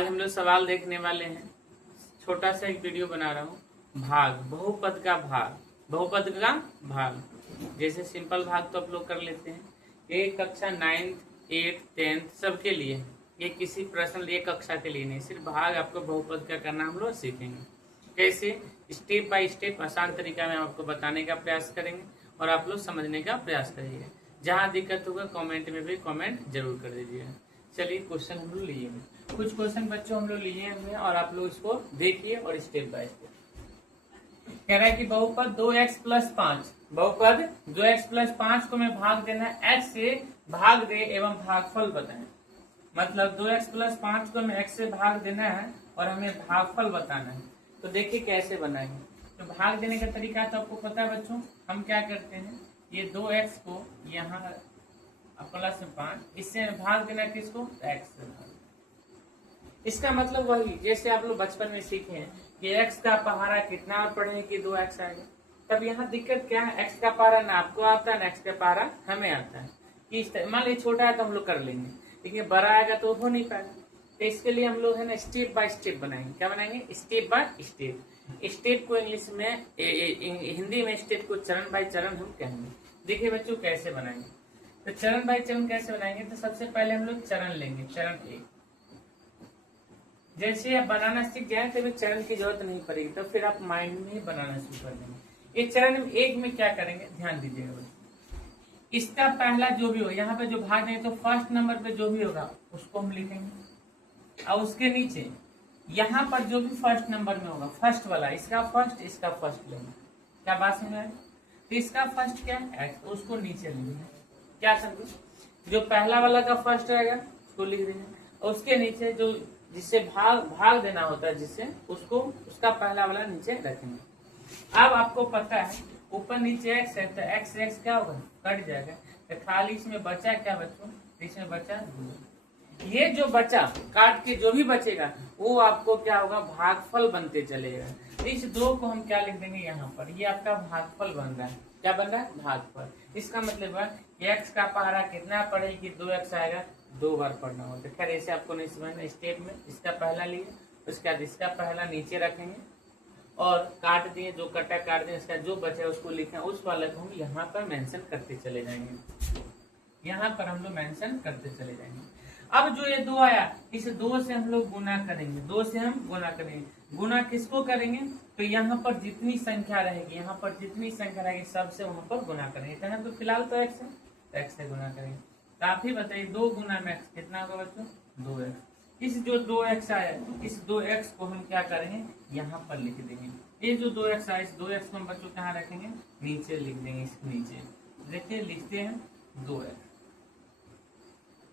आज हम लोग सवाल देखने वाले हैं। छोटा सा एक वीडियो बना रहा हूँ। भाग, बहुपद का भाग, बहुपद का भाग। जैसे सिंपल भाग तो आप लोग कर लेते हैं। ये कक्षा 9th, 8th, 10th सबके लिए है। ये किसी प्रश्न ये कक्षा के लिए नहीं, सिर्फ भाग आपको बहुपद का करना हम लोग सीखेंगे। कैसे? स्टेप बाय स्टेप आसान तरीका में आपको बताने का प्रयास करेंगे और आप लोग समझने का प्रयास करिएगा। जहाँ दिक्कत होगा कमेंट में भी कमेंट जरूर कर दीजिएगा। चलिए क्वेश्चन हम लोग लिए हैं, कुछ क्वेश्चन बच्चों हम लोग लिए हुए हैं और आप लोग इसको देखिए और स्टेप बाय स्टेप। कह रहा है कि बहुपद 2x+5, बहुपद 2x+5 को मैं भाग देना है x से भाग दे एवं भागफल बताएं। मतलब 2x+5 को हमें x से भाग देना है और हमें भागफल बताना है। तो देखिए कैसे बनाएंगे। तो भाग देने का तरीका तो आपको पता है बच्चों। हम क्या करते हैं, ये 2x को यहाँ +5, इससे भाग देना किसको? x से भाग। इसका मतलब वही जैसे आप लोग बचपन में सीखे हैं कि x का पहाड़ा कितना पढ़े कि 2x आएगा। तब यहाँ दिक्कत क्या है, x का पहाड़ा ना आपको आता है ना x का पहाड़ा हमें आता है। कि मान लीजिए छोटा है तो हम लोग कर लेंगे, लेकिन बड़ा आएगा तो हो नहीं पाएगा। तो इसके लिए हम लोग है ना स्टेप बाय स्टेप बनाएंगे। क्या बनाएंगे? Step by step. स्टेप को इंग्लिश में हिंदी में स्टेप को चरण बाय चरण हम कहेंगे। देखिए बच्चों कैसे बनाएंगे। तो चरण बाय चरण कैसे बनाएंगे, तो सबसे पहले हम लोग चरण लेंगे। चरण 1 जैसे आप बनाना सीख जाए तो चरण की जरूरत नहीं पड़ेगी, तो फिर आप माइंड में ही बनाना शुरू कर देंगे। ये चरण 1 में क्या करेंगे, ध्यान दीजिएगा बच्चों। इसका पहला जो भी हो, यहाँ पे जो भाग देंगे तो फर्स्ट नंबर पे जो भी होगा उसको हम लिखेंगे और उसके नीचे यहाँ पर जो भी फर्स्ट नंबर में होगा, फर्स्ट वाला, इसका फर्स्ट लेंगे। क्या बात समझ आए? तो इसका फर्स्ट क्या है, एक्स, उसको नीचे लेंगे। क्या समझो, जो पहला वाला का फर्स्ट रहेगा उसको लिख देंगे और उसके नीचे जो जिससे भाग देना होता है, जिससे उसको उसका पहला वाला नीचे रखेंगे। अब आपको पता है ऊपर नीचे x है तो x क्या होगा, कट जाएगा। तो खाली इसमें बचा क्या बच्चों, इसमें बचा 2। ये जो बचा काट के जो भी बचेगा वो आपको क्या होगा, भागफल बनते चलेगा। इस 2 को हम क्या लिख देंगे यहाँ पर, ये आपका भागफल बन रहा है। क्या बन रहा है? भागफल। इसका मतलब है कि x का पहाड़ा कितना पढ़े कि 2x आएगा, 2 बार पढ़ना होता है। खैर ऐसे आपको नहीं समझना। स्टेप में इसका पहला लिए, उसके बाद इसका पहला नीचे रखेंगे और काट दिए, जो कटा काट दिए, इसका जो बचा उसको लिखें, उस वाले को हम यहाँ पर मेंशन करते चले जाएंगे। यहाँ पर हम लोग मेंशन करते चले जाएंगे। अब जो ये 2 आया, इस 2 से हम लोग गुना करेंगे। 2 से हम गुना करेंगे। गुना किसको करेंगे, तो यहाँ पर जितनी संख्या रहेगी, यहाँ पर जितनी संख्या रहेगी सबसे वहां पर गुना करेंगे। तो यहाँ तो फिलहाल तो x है, तो x से गुना करेंगे। तो आप ही बताइए 2 गुना में x कितना होगा बच्चों, 2x। इस जो 2x आया, इस 2x को हम क्या करेंगे, यहाँ पर लिख देंगे। ये जो 2x आया, इस 2x को हम बच्चों कहाँ रखेंगे, नीचे लिख देंगे। इसके नीचे देखिए लिखते हैं 2x।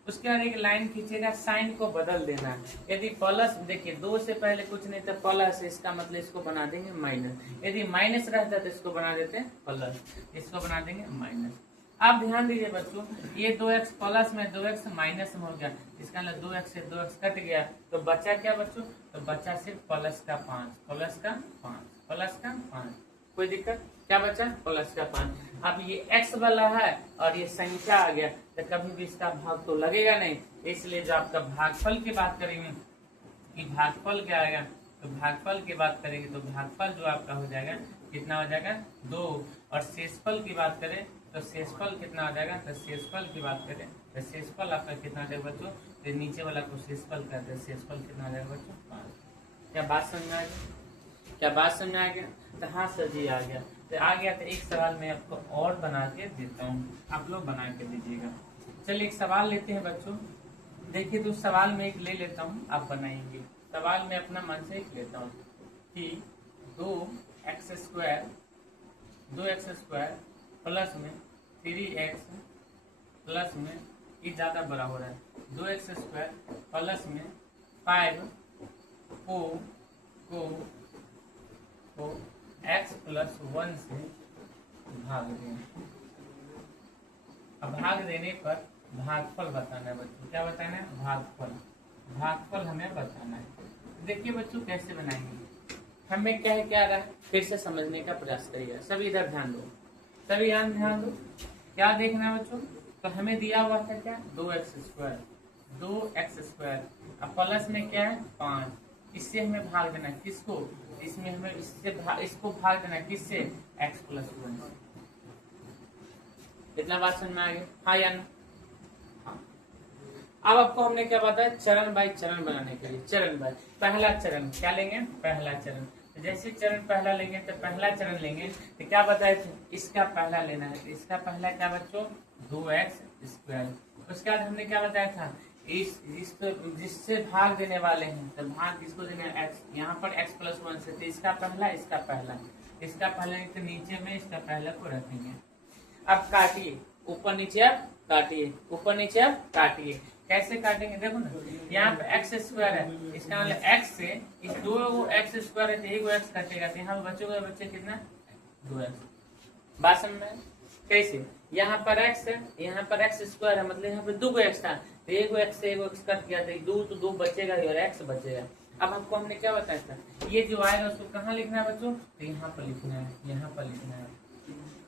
उसके बाद एक लाइन खींचेगा, साइन को बदल देना है। यदि प्लस, देखिए 2 से पहले कुछ नहीं था, प्लस, इसका मतलब इसको बना देंगे माइनस। यदि माइनस रहता तो इसको बना देते हैं प्लस, इसको बना देंगे माइनस। आप ध्यान दीजिए बच्चों, ये 2x प्लस में 2x माइनस में हो गया, इसका मतलब 2x से 2x कट गया, तो बचा क्या बच्चों, तो बचा सिर्फ प्लस का 5। कोई दिक्कत? क्या बचा? प्लस का 5। अब ये x वाला है और ये संख्या आ गया, तो कभी भी इसका भाग तो लगेगा नहीं। इसलिए जो आपका भागफल की बात करेंगे कि भागफल क्या आएगा, तो भागफल की बात करेंगे तो भागफल जो आपका हो जाएगा कितना हो जाएगा, 2। और शेषफल की बात करें तो शेषफल कितना हो जाएगा, तो शेषफल की बात करें तो शेषफल आपका कितना हो जाएगा बच्चों, तो नीचे वाला को शेषफल कहते हैं। शेषफल कितना हो जाएगा बच्चों, 5। क्या बात समझ में आ गया? क्या बात समझ में आ गया? तो हाँ सर जी आ गया। तो आ गया तो एक सवाल मैं आपको और बना के देता हूँ, आप लोग बना के दीजिएगा। चलिए एक सवाल लेते हैं बच्चों। देखिए तो सवाल में एक ले लेता हूँ, आप बनाएंगे। सवाल में अपना मन से एक लेता हूँ कि 2x² प्लस में 3x प्लस में, ये ज्यादा बड़ा हो रहा है, 2x² प्लस में 5 को x+1 से भाग दें। अब भाग देने पर भागफल बताना है बच्चों। क्या बताना है? भागफल हमें बताना है। देखिए बच्चों कैसे बनाएंगे, हमें क्या रहा है, फिर से समझने का प्रयास करिएगा। सभी इधर ध्यान दो, सभी ध्यान दो। क्या देखना है बच्चों, तो हमें दिया हुआ था क्या, 2x² अब प्लस में क्या है 5, इससे हमें भाग देना किसको, इसमें हमें इसको भाग देना किससे, x प्लस 1। इतना बात समझ में आ गया, हाँ या ना? अब आपको हमने क्या बताया, चरण बाय चरण बनाने के लिए। चरण बाय, पहला चरण क्या लेंगे, पहला चरण। तो जैसे चरण पहला लेंगे तो पहला चरण लेंगे तो क्या बताए थे, इसका पहला लेना है। तो इसका पहला क्या बच्चों, 2x²। उसके बाद हमने क्या बताया था, जिससे भाग देने वाले हैं तो भाग किसको देंगे, x। यहाँ पर x प्लस 1 से, तो इसका पहला इसका पहला, इसका पहला तो नीचे में इसका पहला को रखेंगे। अब काटिए, ऊपर नीचे अब काटिए, ऊपर नीचे अब काटिए। कैसे काटेंगे देखो ना, यहाँ पे x² है, इसका मतलब x से इस 2 x² है तो 1 x कटेगा, तो यहाँ बचोगे बच्चे कितना, 2x। बात समझ में कैसे, यहाँ पर x है, यहाँ पर x² है, मतलब यहाँ पे 2 x था, तो 1 x से 1 x कट गया, तो 2 तो 2 बचेगा और x बचेगा। अब हमको हमने क्या बताया था, ये जो आएगा उसको कहाँ लिखना है बच्चों, तो यहाँ पर लिखना है, यहाँ पर लिखना है।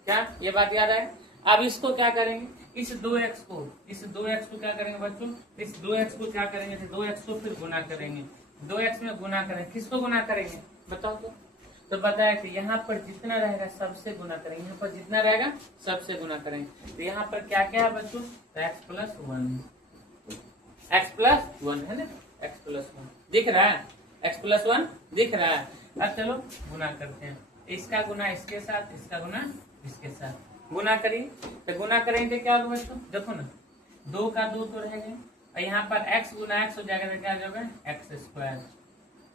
क्या ये बात याद है? अब इसको क्या करेंगे, इस 2x को क्या करेंगे बच्चों, इस 2x को क्या करेंगे, तो 2x को फिर गुना करेंगे, 2x में गुना करेंगे, किसको गुना करेंगे बताओ तो बताया कि यहाँ पर जितना रहेगा सबसे गुना करेंगे, यहाँ पर जितना रहेगा सबसे गुना करेंगे। तो यहाँ पर क्या क्या है बच्चों, तो x प्लस 1 है ना, x प्लस 1 दिख रहा है, x प्लस 1 दिख रहा है। अब चलो गुना करते हैं, इसका गुना इसके साथ, इसका गुना इसके साथ, गुना करिए। तो गुना करेंगे क्या होगा बच्चों, देखो ना 2 का 2 तो रहेगा, और यहाँ पर x गुना x हो जाएगा, तो क्या हो जाएगा x²,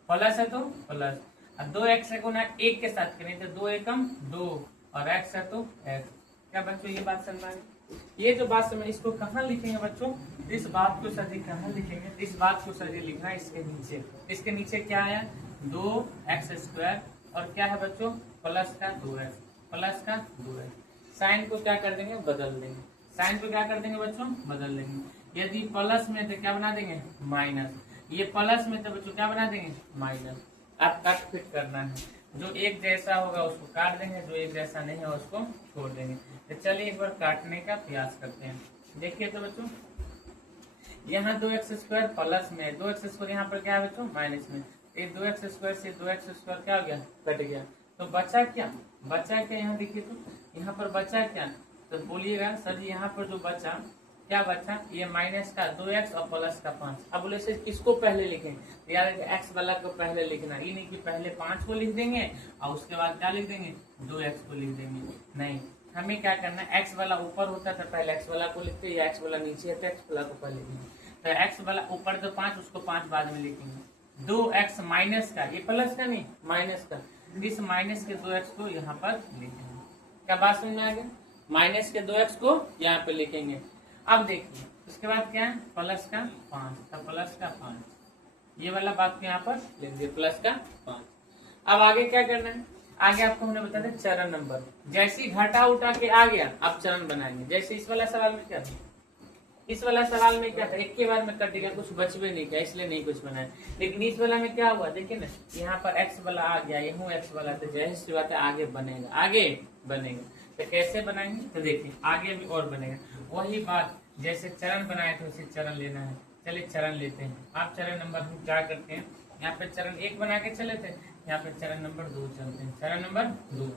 प्लस है तो प्लस, और 2x से गुना 1 के साथ करें तो 2 एकम 2, और x है तो x। क्या बच्चों ये बात समझ में, ये जो बात समझ, इसको कहाँ लिखेंगे बच्चों, इस बात को सर जी कहाँ लिखेंगे, इस बात को सर जी लिखना है इसके नीचे। इसके नीचे क्या है, 2x² और क्या है बच्चों, प्लस का 2x, प्लस का 2x। साइन को क्या कर देंगे, बदल देंगे, साइन को क्या कर देंगे बच्चों, बदल देंगे। यदि प्लस में तो क्या बना देंगे, माइनस, ये प्लस में तो बच्चों क्या बना देंगे, माइनस। आप काट फिट करना है, जो एक जैसा होगा उसको काट देंगे, जो एक जैसा नहीं है उसको छोड़ देंगे। तो चलिए एक बार काटने का प्रयास करते हैं। देखिए तो बच्चों, यहाँ 2x² प्लस में, 2x² यहाँ पर क्या है बच्चों, माइनस में, 2x² से 2x² क्या हो गया, कट गया। तो बचा क्या, यहाँ देखिए तो यहाँ पर बचा क्या, तो बोलिएगा सर जी यहाँ पर जो बचा क्या बचा, ये माइनस का 2x और प्लस का 5। अब बोले से किसको पहले लिखें, यार x वाला को पहले लिखना, ये नहीं कि पहले 5 को लिख देंगे और उसके बाद क्या लिख देंगे, 2x को लिख देंगे। नहीं, हमें क्या करना है, x वाला ऊपर होता था पहले x वाला को लिखते, या x वाला नीचे है तो x वाला को पहले लिखेंगे। तो x वाला ऊपर तो 5, उसको 5 बाद में लिखेंगे। 2x माइनस का, ये प्लस का नहीं माइनस का, इस माइनस के 2x को यहाँ पर लिखेंगे। क्या बात समझ में आ गया, माइनस के 2x को यहाँ पे लिखेंगे। अब देखिए उसके बाद क्या है, प्लस का 5, तो प्लस का 5, ये वाला बात को यहाँ पर लिख दिए, प्लस का 5। अब आगे क्या करना है, आगे आपको हमने बताया था चरण नंबर, जैसे ही घटा उठा के आ गया आप चरण बनाएंगे। जैसे इस वाला सवाल में क्या था, इस वाला सवाल में क्या था, एक के बार में कट गया, कुछ बचवे नहीं किया, इसलिए नहीं कुछ बनाया। लेकिन इस वाला में क्या हुआ देखिए ना, यहाँ पर x वाला आ गया, यहाँ x वाला, तो जैसे बात है आगे बनेगा, आगे बनेगा। तो कैसे बनाएंगे, तो देखिए आगे भी और बनेगा। वही बात जैसे चरण बनाए थे उसे चरण लेना है। चलिए चरण लेते हैं। आप चरण नंबर हम क्या करते हैं, यहाँ पे चरण 1 बना के चले थे, यहाँ पे चरण नंबर 2 चलते हैं। चरण नंबर 2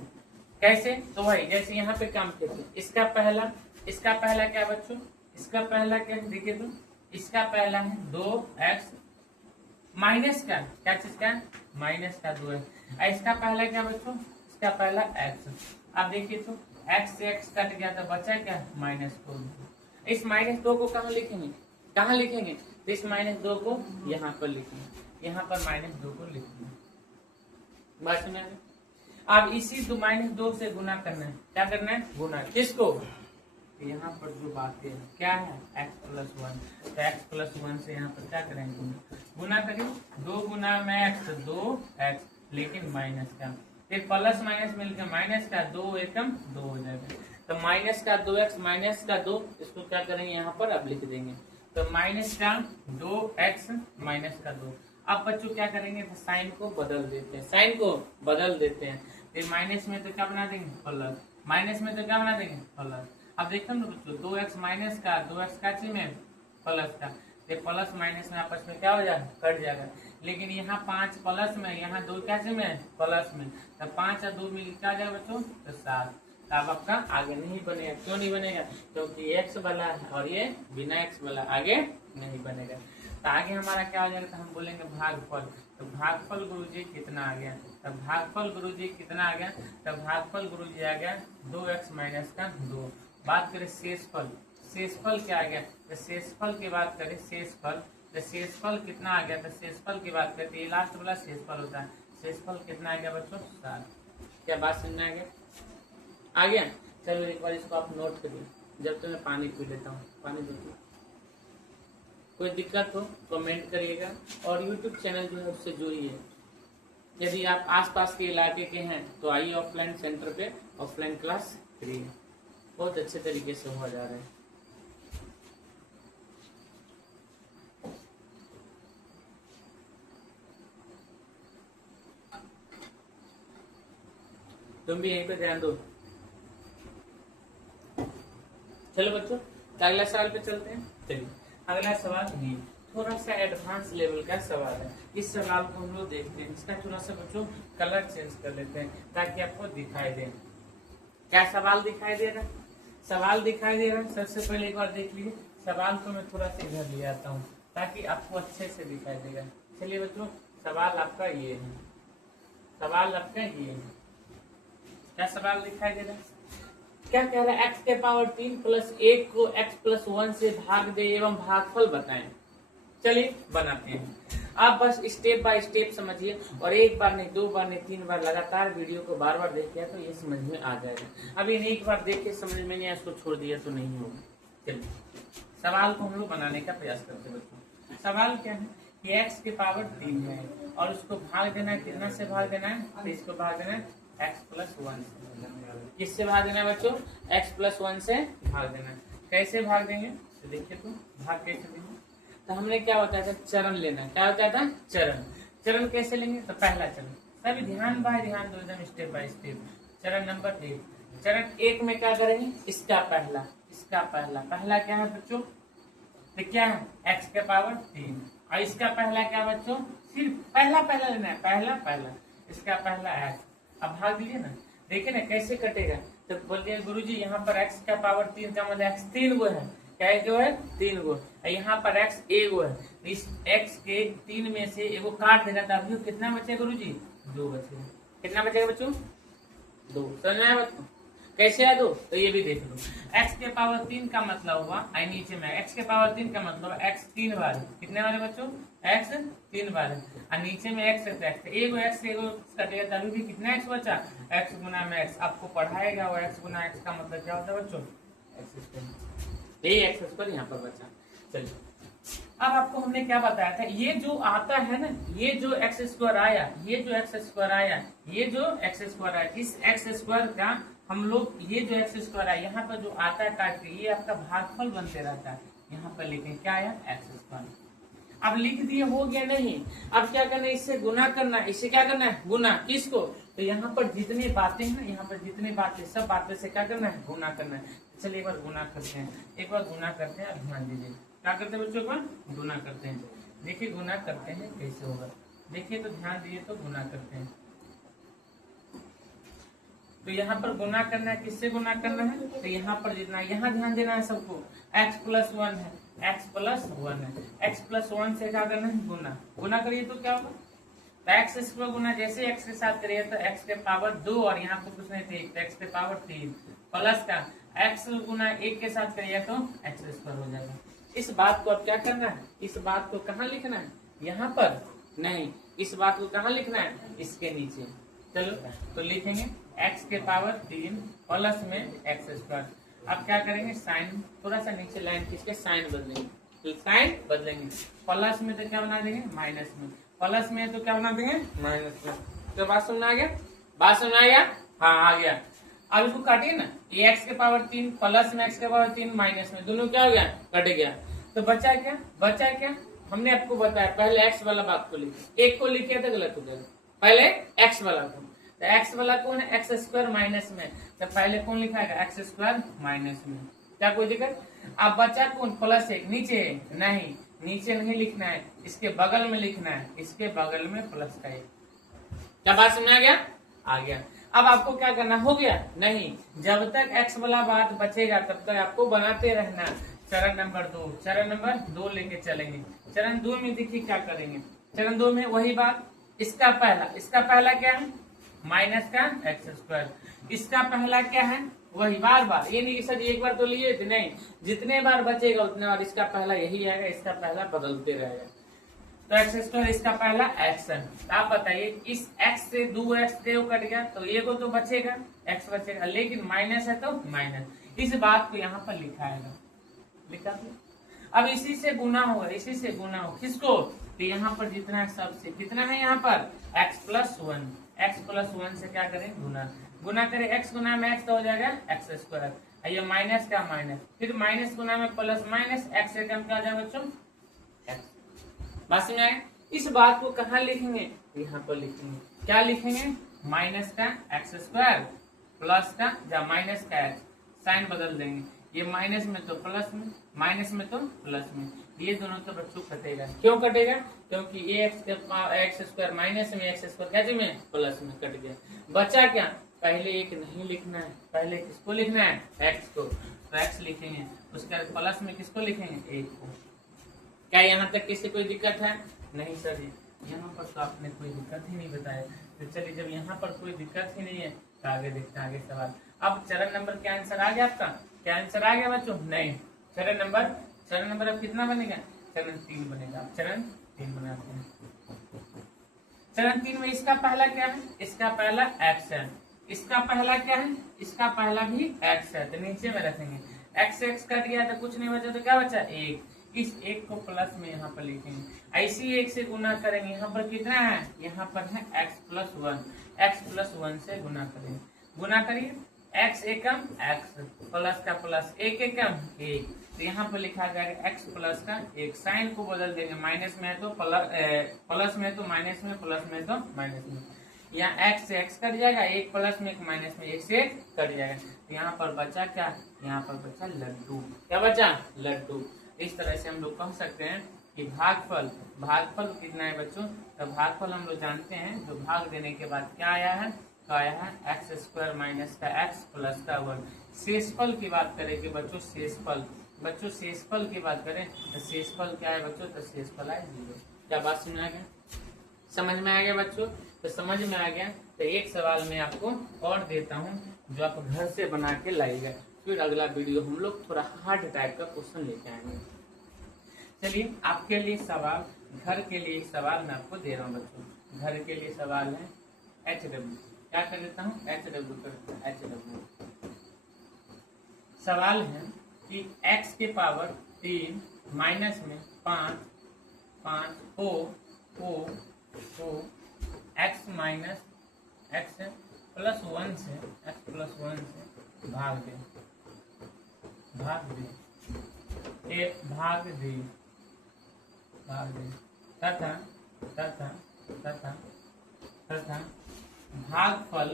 कैसे, तो भाई जैसे यहाँ पे काम करते, इसका पहला क्या बच्चों, इसका पहला क्या है देखिए, तो इसका पहला है 2x माइनस का, क्या चीज का, माइनस का 2x। इसका पहला क्या बच्चों, इसका पहला x। अब देखिए तो x से x कट गया तो बचा क्या, -2। इस -2 को कहाँ लिखेंगे, तो इस -2 को यहाँ पर लिखेंगे, यहाँ पर -2 को लिखेंगे। बात समझ में। अब इसी -2 से गुना करना है, क्या करना है, गुना किसको, यहाँ पर जो बात है क्या है, x प्लस 1, तो x प्लस 1 से यहाँ पर क्या करेंगे, गुना करिए। 2 गुना में x 2x, लेकिन माइनस का, फिर प्लस माइनस मिलकर माइनस का 2 एकम 2 हो जाएगा। तो माइनस का 2x माइनस का 2, इसको क्या करेंगे यहाँ पर अब लिख देंगे। तो माइनस का 2x माइनस का 2। अब बच्चों क्या करेंगे, तो साइन को बदल देते हैं, फिर माइनस में तो क्या बना देंगे, प्लस, माइनस में तो क्या बना देंगे, प्लस। अब देखो ना बच्चों, 2x माइनस का 2x का में प्लस का, तो प्लस माइनस में आपस में क्या हो जाएगा, कट जाएगा। लेकिन यहाँ 5 प्लस में, यहाँ 2 कैसे में, प्लस में, तो 5 और 2 मिल क्या जाएगा बच्चों, तो 7। अब आपका आगे नहीं बनेगा। क्यों नहीं बनेगा, क्योंकि x वाला है और ये बिना x वाला आगे नहीं बनेगा। तो आगे हमारा क्या हो जाएगा, तो हम बोलेंगे भागफल। तो भागफल गुरुजी कितना आ गया, तो भागफल गुरुजी कितना आ गया, तो भागफल गुरुजी आ गया 2x माइनस का 2। बात करें शेषफल, शेषफल क्या आ गया, तो शेषफल की बात करें, शेषफल, तो शेषफल कितना आ गया, तो शेषफल की बात करें तो ये लास्ट वाला शेषफल होता है। शेषफल कितना आ गया बच्चों, 7। क्या बात समझ आ गया, आ गया। चलो एक बार इसको आप नोट करिए, जब तो मैं पानी पी लेता हूँ, पानी देखिए। कोई दिक्कत हो कमेंट करिएगा और YouTube चैनल जो है उससे जुड़िए। यदि आप आसपास के इलाके के हैं तो आइए ऑफलाइन सेंटर पे ऑफलाइन क्लास करिए, बहुत अच्छे तरीके से हुआ जा रहा है। तुम भी यहीं पे ध्यान दो। चलो बच्चों अगला सवाल पे चलते हैं। चलिए अगला सवाल ये थोड़ा सा एडवांस लेवल का सवाल है। इस सवाल को हम लोग देखते हैं, इसका थोड़ा सा बच्चों कलर चेंज कर लेते हैं ताकि आपको दिखाई दे। क्या सवाल दिखाई दे रहा है, सवाल दिखाई दे रहा है। सबसे पहले एक बार देख लीजिए, सवाल को मैं थोड़ा सा इधर ले आता हूँ ताकि आपको अच्छे से दिखाई देगा। चलिए बच्चों सवाल आपका ये है, सवाल आपका ये है। क्या सवाल दिखाई दे रहा है, क्या कह रहा है, x के पावर 3 प्लस 1 को x प्लस 1 से भाग दे एवं भागफल बताएं। चलिए बनाते हैं। आप बस स्टेप बाय स्टेप समझिए और एक बार नहीं, 2 बार नहीं, 3 बार लगातार वीडियो को बार बार देखिए तो ये समझ में आ जाएगा। अभी एक बार देख के समझ में नहीं आया, इसको छोड़ दिया तो नहीं होगा। चलिए सवाल को हम लोग बनाने का प्रयास करते हैं बच्चों। सवाल क्या है कि x के पावर 3 है और उसको भाग देना है, कितना से भाग देना है, तो इसको भाग देना है x प्लस 1 से। किससे भाग देना है बच्चों, x प्लस 1 से भाग देना है। कैसे भाग देंगे तो देखिए, तो भाग कैसे देंगे, तो हमने क्या बताया था, चरण लेना है। क्या बताया था, चरण। चरण कैसे लेंगे, तो पहला चरण, सभी ध्यान बाय ध्यान दो एकदम स्टेप बाय स्टेप। चरण नंबर 1, चरण 1 में क्या करेंगे, इसका पहला, इसका पहला, पहला क्या है बच्चों, तो क्या है x के पावर 3 और इसका पहला क्या बच्चों, सिर्फ पहला पहला लेना है, पहला पहला, इसका पहला x। अब भाग दीजिए ना, देखिए ना कैसे कटेगा। तो बोलिए गुरुजी यहाँ पर x का पावर 3 का मतलब x 3 गो है, क्या जो है 3 गो, यहाँ पर x 1 गो है। इस x के 3 में से एगो काट देगा तो अभी कितना बचेगा गुरुजी, 2 बचेगा। कितना बचेगा बच्चों, 2। समझ में आया बच्चों, कैसे है 2, तो ये भी देख लो। x के पावर 3 का मतलब हुआ, आई नीचे में x के पावर 3 का मतलब x 3 बार है। कितने बार है बच्चों, x 3 बार है और नीचे में x है तो x, एगो x एगो कटेगा तभी भी कितना x बचा, x गुना में x। आपको पढ़ाएगा वो x गुना x का मतलब क्या होता है बच्चों, x स्क्वायर। ये x स्क्वायर यहाँ पर बचा। चलिए अब आपको हमने क्या बताया था, ये जो आता है ना, ये जो x स्क्वायर आया, ये जो x स्क्वायर आया, ये जो x स्क्वायर आया, इस x स्क्वायर का हम लोग ये जो x स्क्वायर आया यहाँ पर जो आता है काट के, ये आपका भागफल बनते रहता है। यहाँ पर लिखें क्या आया, x स्क्वायर। अब लिख दिए, हो गया नहीं। अब क्या करना है, इससे गुना करना है। इससे क्या करना है, गुना। किसको, तो यहाँ पर जितने बातें हैं, यहाँ पर जितने बातें, सब बातें से क्या करना है, गुना करना है। चलिए एक बार गुना करते हैं, एक बार गुना करते हैं। अब ध्यान दीजिए क्या करते हैं बच्चों, एक बार गुना करते हैं। देखिए गुना करते हैं कैसे होगा, देखिए तो ध्यान दिए तो गुना करते हैं। तो यहाँ पर गुना करना है, किससे गुना करना है, तो यहाँ पर जितना, यहाँ ध्यान देना है सबको। x प्लस 1 है, x प्लस 1 है, x प्लस 1 से क्या करना है, गुना। गुना करिए तो क्या होगा, तो x स्क्वायर गुना, जैसे x के साथ करिए तो x के पावर 2 और यहाँ पर कुछ नहीं थे तो x के पावर 3 प्लस का x गुना 1 के साथ करिए तो x स्क्वायर हो जाएगा। इस बात को अब क्या करना है, इस बात को कहाँ लिखना है, यहाँ पर नहीं, इस बात को कहाँ लिखना है, इसके नीचे। चलो तो लिखेंगे x के पावर 3 प्लस में x स्क्वायर। अब क्या करेंगे, साइन थोड़ा सा नीचे लाइन खींच के साइन बदलेंगे, तो साइन बदलेंगे। प्लस में तो क्या बना देंगे, माइनस में, प्लस में तो क्या बना देंगे, माइनस में। तो बात समझ आ गया, बात समझ आ गया, हाँ आ गया। अब इसको काटिए ना, ये x के पावर 3 प्लस में x के पावर 3 माइनस में, दोनों क्या हो गया, कट गया। तो बचा क्या, बचा क्या, हमने आपको बताया पहले x वाला बात को लिखे, एक को लिखे तो गलत हो जाएगा, पहले x वाला को। तो x वाला कौन है, x स्क्वायर माइनस में, तो पहले कौन लिखाएगा, x स्क्वायर माइनस में, क्या कोई दिक्कत। अब बचा कौन, प्लस 1 नीचे नहीं, नीचे नहीं लिखना है, इसके बगल में लिखना है, इसके बगल में प्लस का 1। क्या बात समझ आ गया? आ गया। अब आपको क्या करना, हो गया? नहीं, जब तक x वाला बात बचेगा तब तक आपको बनाते रहना। चरण नंबर 2, चरण नंबर 2 लेके चलेंगे। चरण 2 में देखिए क्या करेंगे। चरण 2 में वही बात, इसका पहला क्या है, माइनस का x²। इसका पहला क्या है, वही बार बार, ये नहीं कि सर एक बार तो लिए थे, नहीं, जितने बार बचेगा उतने बार इसका पहला यही आएगा, इसका पहला बदलते रहेगा। तो x², इसका पहला x है। आप बताइए, इस x से 2x कट गया तो ये को तो बचेगा, x बचेगा, लेकिन माइनस है तो माइनस। इस बात को यहाँ पर लिखाएगा, लिखा दो। अब इसी से गुना होगा, इसी से गुना हो, किसको, तो यहाँ पर जितना है सबसे, कितना है यहाँ पर x+1, x+1 से क्या करें, गुना करें, x गुना में x तो हो जाएगा x², ये माइनस का माइनस, फिर माइनस गुना में प्लस माइनस, x से कम क्या हो जाएगा बच्चों, x। बात समझ आए? इस बात को कहाँ लिखेंगे, यहाँ पर लिखेंगे। क्या लिखेंगे, माइनस का x² प्लस का या माइनस का x, साइन बदल देंगे, ये माइनस में तो प्लस में, माइनस में तो प्लस में, ये दोनों तो बच्चों कटेगा। क्यों कटेगा, क्योंकि ये x² माइनस में, x² कैसे में, प्लस में कट गया। बचा क्या, पहले एक नहीं लिखना है, पहले किसको लिखना है, x को, तो x लिखेंगे, उसके प्लस में किसको लिखेंगे, 1 को। क्या यहाँ तक किसी कोई दिक्कत है? नहीं सर जी, यहाँ पर तो आपने कोई दिक्कत ही नहीं बताया। तो चलिए, जब यहाँ पर कोई दिक्कत ही नहीं है तो आगे देखते हैं आगे सवाल। अब चरण नंबर क्या आंसर आ गया आपका, क्या आंसर आ गया बच्चों? नहीं, चरण नंबर अब कितना बनेगा, चरण 3 बनेगा। चरण 3 बनाते हैं। चरण 3 में इसका पहला क्या है, इसका पहला x है, इसका पहला क्या है, इसका पहला भी x है, तो नीचे में रखेंगे। x कट गया तो कुछ नहीं बचा, तो क्या बचा, 1। इस 1 को प्लस में यहाँ पर लिखेंगे, ऐसी 1 से गुना करेंगे। यहाँ पर कितना है, यहाँ पर है x+1, x+1 से गुना करेंगे, गुना करिए, x एकम x प्लस का प्लस 1 एकम 1, तो यहाँ पर लिखा जाएगा x प्लस का 1। साइन को बदल देंगे, माइनस में है तो प्लस में, तो माइनस में, प्लस में तो माइनस में। यहाँ x से x कट जाएगा, 1 प्लस में 1 माइनस में, 1 से कट जाएगा, तो यहाँ पर बचा क्या, यहाँ पर बचा लड्डू। क्या बचा, लड्डू। इस तरह से हम लोग कह सकते हैं कि भागफल कितना है बच्चों, तो भागफल हम लोग जानते हैं, जो भाग देने के बाद क्या आया है, तो आया है x² माइनस का x प्लस का 1। शेषफल की बात करें कि बच्चों शेषफल की बात करें तो शेषफल क्या है बच्चों, तो शेषफल है 0। क्या बात समझ आ गया, समझ में आ गया बच्चों? तो समझ में आ गया तो एक सवाल मैं आपको और देता हूँ जो आप घर से बना के लाइएगा, फिर अगला वीडियो हम लोग थोड़ा हार्ड टाइप का क्वेश्चन लेके आएंगे। चलिए, आपके लिए सवाल, घर के लिए सवाल मैं आपको दे रहा हूँ बच्चों। घर के लिए सवाल है HW, क्या कर देता हूँ, HW करता हूँ, HW। सवाल है कि x के पावर 3 माइनस में 5 हो x माइनस x+1 से भाग दे तथा भागफल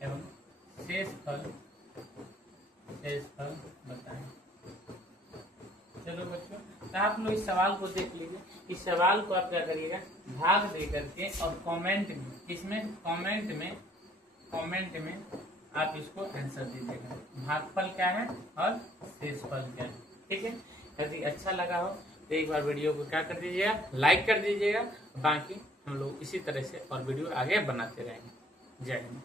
एवं शेषफल बताएं। चलो बच्चों, तो आप लोग इस सवाल को देख लीजिए। इस सवाल को आप क्या करिएगा, भाग दे करके और कमेंट में, इसमें कमेंट में आप इसको आंसर दीजिएगा, भागफल क्या है और शेषफल क्या है। ठीक है, यदि अच्छा लगा हो तो एक बार वीडियो को क्या कर दीजिएगा, लाइक कर दीजिएगा। बाकी हम लोग इसी तरह से और वीडियो आगे बनाते रहेंगे। जय हिंद।